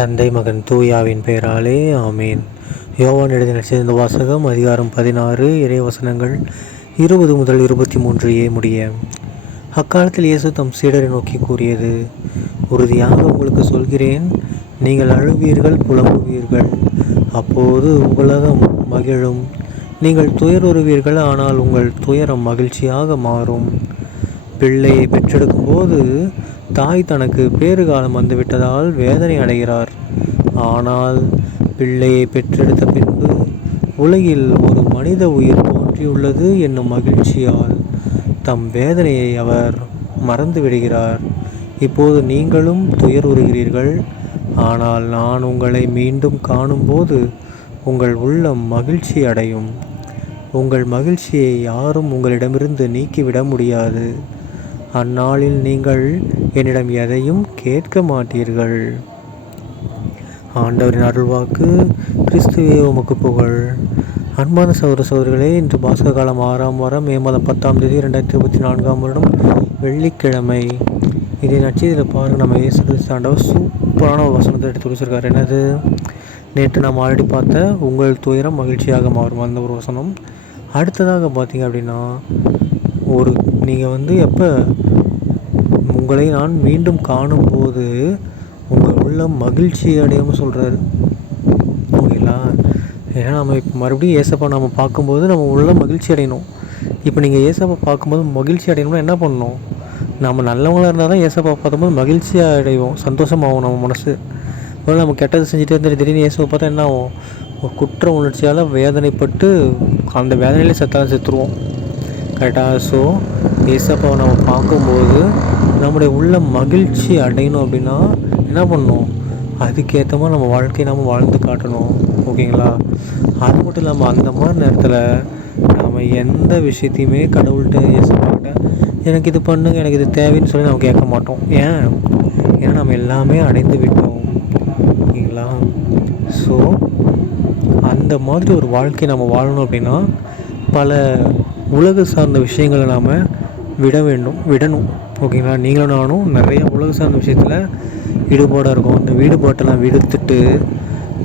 தந்தை மகன் தூயாவின் பெயராலே ஆமேன். யோவான் எழுதின சேர்ந்த வாசகம் அதிகாரம் பதினாறு இறைவசனங்கள் இருபது முதல் இருபத்தி மூன்று ஏ முடிய. அக்காலத்தில் இயேசு தம் சீடரை நோக்கி கூறியது உறுதியாக உங்களுக்கு சொல்கிறேன் நீங்கள் அழுவீர்கள் புலம்புவீர்கள். அப்போது உலகம் மகிழும். நீங்கள் துயருவீர்கள் ஆனால் உங்கள் துயரம் மகிழ்ச்சியாக மாறும். பிள்ளையை பெற்றெடுக்கும் போது தாய் தனக்கு பேறுகாலம் வந்துவிட்டதால் வேதனை அடைகிறார். ஆனால் பிள்ளையை பெற்றெடுத்த பின்பு உலகில் ஒரு மனித உயிர் தோன்றியுள்ளது என்னும் மகிழ்ச்சியால் தம் வேதனையை அவர் மறந்து விடுகிறார். இப்போது நீங்களும் துயர் உறுகிறீர்கள் ஆனால் நான் உங்களை மீண்டும் காணும்போது உங்கள் உள்ளம் மகிழ்ச்சி அடையும். உங்கள் மகிழ்ச்சியை யாரும் உங்களிடமிருந்து நீக்கிவிட முடியாது. அந்நாளில் நீங்கள் என்னிடம் எதையும் கேட்க மாட்டீர்கள். ஆண்டவரின் அருள்வாக்கு கிறிஸ்துவே உமக்கு புகழ். அன்பான சௌர சௌரிகளே இன்று பாஸ்க காலம் ஆறாம் வாரம் மே மாதம் பத்தாம் தேதி ரெண்டாயிரத்தி இருபத்தி நான்காம் வருடம் வெள்ளிக்கிழமை. இதை நட்சத்திரத்தில் பாருங்கள் நம்ம இயேசு கிறிஸ்து சூப்பரான ஒரு வசனத்தை எடுத்து வச்சிருக்காரு என்னது? நேற்று நாம் ஆல்ரெடி பார்த்த உங்கள் துயரம் மகிழ்ச்சியாக மாறும். அந்த ஒரு வசனம். அடுத்ததாக பார்த்தீங்க அப்படின்னா ஒரு நீங்கள் வந்து எப்போ உங்களை நான் மீண்டும் காணும்போது உங்கள் உள்ள மகிழ்ச்சி அடையும்னு சொல்கிறாரு ஓகேங்களா ஏன்னா நம்ம இப்போ மறுபடியும் ஏசப்பா நம்ம பார்க்கும்போது நம்ம உள்ள மகிழ்ச்சி அடையணும். இப்போ நீங்கள் ஏசப்பா பார்க்கும்போது மகிழ்ச்சி அடையணும்னா என்ன பண்ணணும்? நம்ம நல்லவங்களாக இருந்தால் தான் ஏசப்பா பார்க்கும்போது மகிழ்ச்சியாக அடைவோம். சந்தோஷமாகும் நம்ம மனசு. ஒரு நம்ம கெட்டது செஞ்சுட்டே இருந்துட்டு திடீர்னு ஏசப்பா பார்த்தா என்ன ஆகும்? ஒரு குற்ற உணர்ச்சியால் வேதனைப்பட்டு அந்த வேதனையிலே செத்தாலும் செத்துருவோம். கரெக்டாக ஸோ ஏசப்பாவை நம்ம பார்க்கும்போது நம்முடைய உள்ள மகிழ்ச்சி அடையணும் அப்படின்னா என்ன பண்ணணும்? அதுக்கேற்ற மாதிரி நம்ம வாழ்க்கையை நம்ம வாழ்ந்து காட்டணும். ஓகேங்களா? அது மட்டும் இல்லாமல் அந்த மாதிரி நேரத்தில் நம்ம எந்த விஷயத்தையுமே கடவுள்கிட்ட ஏசப்பாக்கிட்ட எனக்கு இது பண்ணுங்க எனக்கு இது தேவைன்னு சொல்லி நம்ம கேட்க மாட்டோம். ஏன்? ஏன்னா நம்ம எல்லாமே அடைந்து விட்டோம். ஓகேங்களா? ஸோ அந்த மாதிரி ஒரு வாழ்க்கை நம்ம வாழணும் அப்படின்னா பல உலக சார்ந்த விஷயங்களை நாம் விட வேண்டும் விடணும். ஓகேங்களா? நீங்களும் நானும் நிறைய உலக சார்ந்த விஷயத்தில் ஈடுபாடாக இருக்கும். அந்த ஈடுபாட்டெல்லாம் விடுத்துட்டு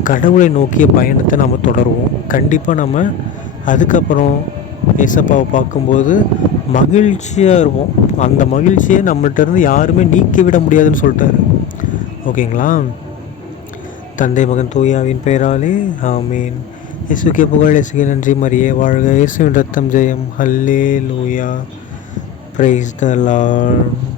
கடவுளை நோக்கிய பயணத்தை நம்ம தொடருவோம். கண்டிப்பாக நம்ம அதுக்கப்புறம் ஏசப்பாவை பார்க்கும்போது மகிழ்ச்சியாக இருப்போம். அந்த மகிழ்ச்சியை நம்மள்கிட்டருந்து யாருமே நீக்கி விட முடியாதுன்னு சொல்லிட்டாரு. ஓகேங்களா? தந்தை மகன் தூயாவின் பெயராலே ஆமீன். இயேசுக்கே புகழ் இயேசுக்கே நன்றி மரியே. வாழ்க இயேசுவின் ரத்தம் ஜெயம். ஹல்லே லூயா Praise the Lord.